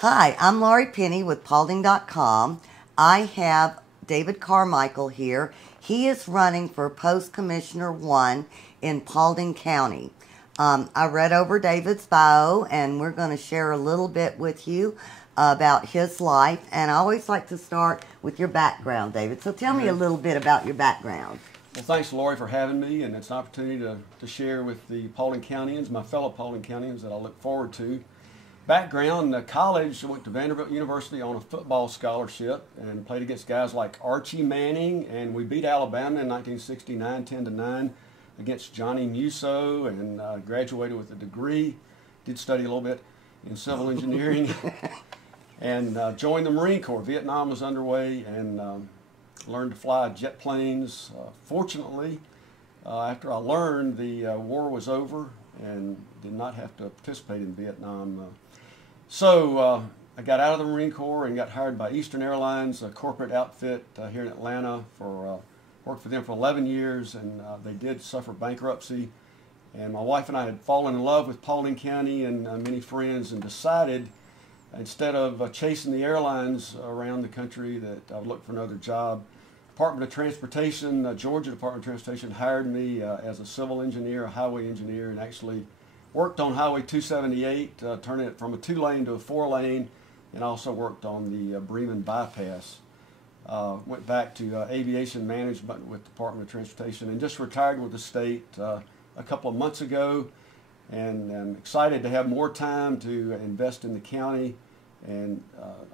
Hi, I'm Laurie Penny with Paulding.com. I have David Carmichael here. He is running for Post Commissioner 1 in Paulding County. I read over David's bio, and we're going to share a little bit with you about his life. And I always like to start with your background, David. So tell me a little bit about your background. Well, thanks, Laurie, for having me, and it's an opportunity to share with the Paulding Countyans, my fellow Paulding Countyans that I look forward to. Background, college, I went to Vanderbilt University on a football scholarship and played against guys like Archie Manning, and we beat Alabama in 1969, 10-9 against Johnny Musso, and graduated with a degree. Did study a little bit in civil engineering and joined the Marine Corps. Vietnam was underway, and learned to fly jet planes. Fortunately, after I learned, the war was over and did not have to participate in Vietnam. So I got out of the Marine Corps and got hired by Eastern Airlines, a corporate outfit here in Atlanta. Worked for them for 11 years, and they did suffer bankruptcy. And my wife and I had fallen in love with Paulding County and many friends, and decided instead of chasing the airlines around the country that I would look for another job. Department of Transportation, Georgia Department of Transportation hired me as a civil engineer, a highway engineer, and actually worked on Highway 278, turning it from a 2-lane to a 4-lane, and also worked on the Bremen bypass. Went back to aviation management with the Department of Transportation, and just retired with the state a couple of months ago, and I'm excited to have more time to invest in the county and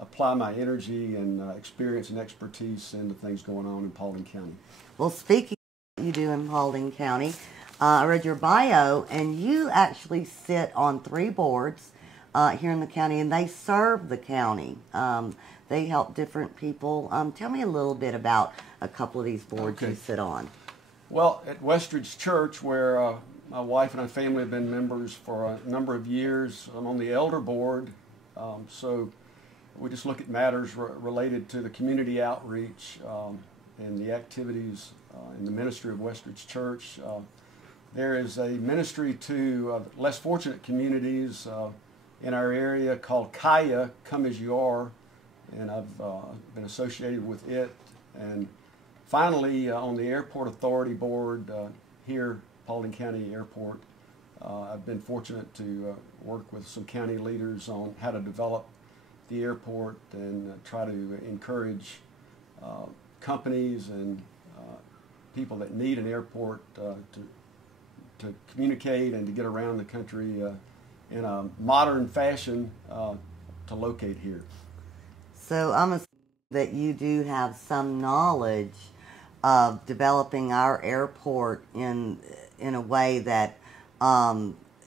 apply my energy and experience and expertise into things going on in Paulding County. Well, speaking of what you do in Paulding County, I read your bio, and you actually sit on 3 boards here in the county, and they serve the county. They help different people. Tell me a little bit about a couple of these boards you sit on. Well, at Westridge Church, where my wife and my family have been members for a number of years, I'm on the elder board. So we just look at matters related to the community outreach and the activities in the ministry of Westridge Church. There is a ministry to less fortunate communities in our area called Kaya, Come As You Are, and I've been associated with it. And finally, on the Airport Authority Board here, Paulding County Airport, I've been fortunate to work with some county leaders on how to develop the airport and try to encourage companies and people that need an airport to communicate and to get around the country in a modern fashion to locate here. So I'm assuming that you do have some knowledge of developing our airport in a way that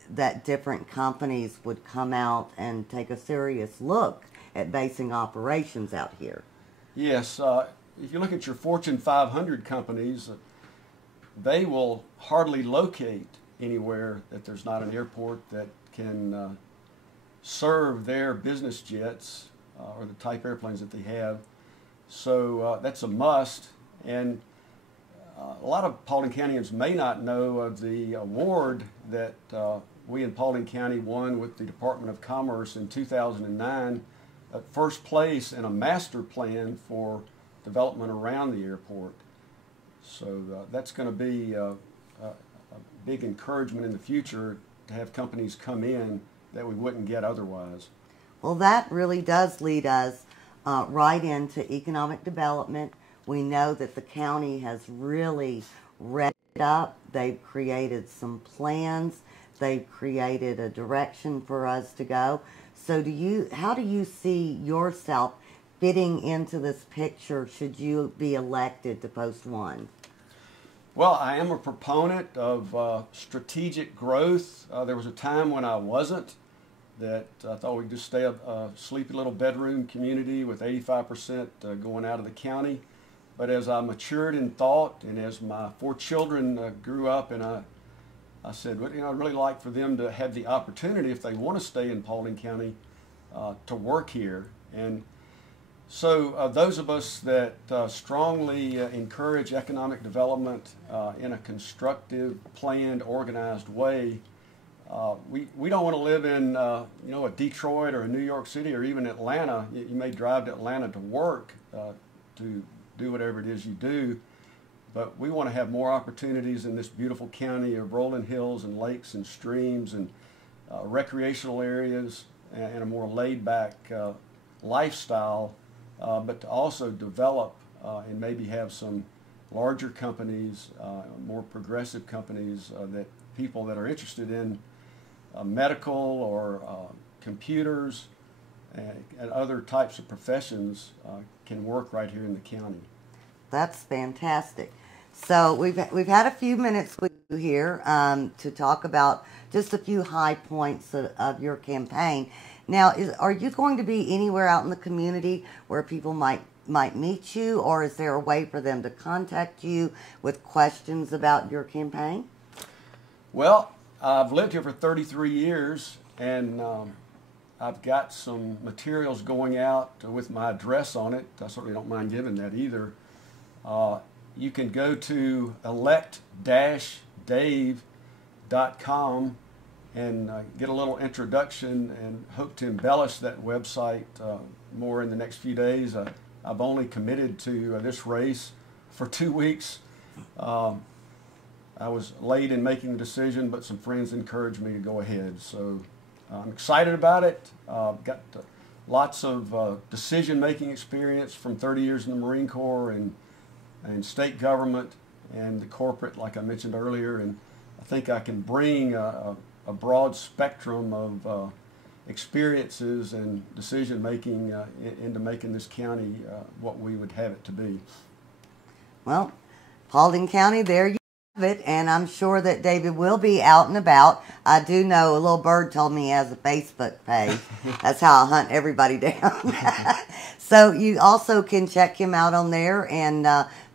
that different companies would come out and take a serious look at basing operations out here. Yes, if you look at your Fortune 500 companies, they will hardly locate anywhere that there's not an airport that can serve their business jets or the type airplanes that they have. So that's a must. And a lot of Paulding Countyans may not know of the award that we in Paulding County won with the Department of Commerce in 2009, first place in a master plan for development around the airport. So that's going to be a big encouragement in the future to have companies come in that we wouldn't get otherwise. Well, that really does lead us right into economic development. We know that the county has really read it up. They've created some plans. They've created a direction for us to go. So how do you see yourself fitting into this picture should you be elected to Post 1? Well, I am a proponent of strategic growth. There was a time when I wasn't, that I thought we'd just stay a sleepy little bedroom community with 85% going out of the county. But as I matured in thought, and as my 4 children grew up, and I said, well, I'd really like for them to have the opportunity, if they want to stay in Paulding County, to work here. And so those of us that strongly encourage economic development in a constructive, planned, organized way We don't want to live in you know, a Detroit or a New York City or even Atlanta. You may drive to Atlanta to work, to do whatever it is you do, but we want to have more opportunities in this beautiful county of rolling hills and lakes and streams and recreational areas and a more laid-back lifestyle, but to also develop and maybe have some larger companies, more progressive companies that people that are interested in medical or computers and other types of professions can work right here in the county. That's fantastic. So we've had a few minutes with you here to talk about just a few high points of your campaign. Now, are you going to be anywhere out in the community where people might meet you, or is there a way for them to contact you with questions about your campaign? Well, I've lived here for 33 years, and I've got some materials going out with my address on it. I certainly don't mind giving that either. You can go to elect-dave.com and get a little introduction, and hope to embellish that website more in the next few days. I've only committed to this race for 2 weeks. I was late in making the decision, but some friends encouraged me to go ahead. So I'm excited about it. Got lots of decision-making experience from 30 years in the Marine Corps and state government and the corporate, like I mentioned earlier. And I think I can bring a broad spectrum of experiences and decision-making into making this county what we would have it to be. Well, Paulding County, there you have it, and I'm sure that David will be out and about. I do know a little bird told me he has a Facebook page. That's how I hunt everybody down. So you also can check him out on there and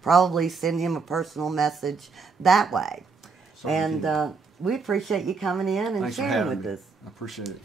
probably send him a personal message that way. And we appreciate you coming in and sharing with us. I appreciate it.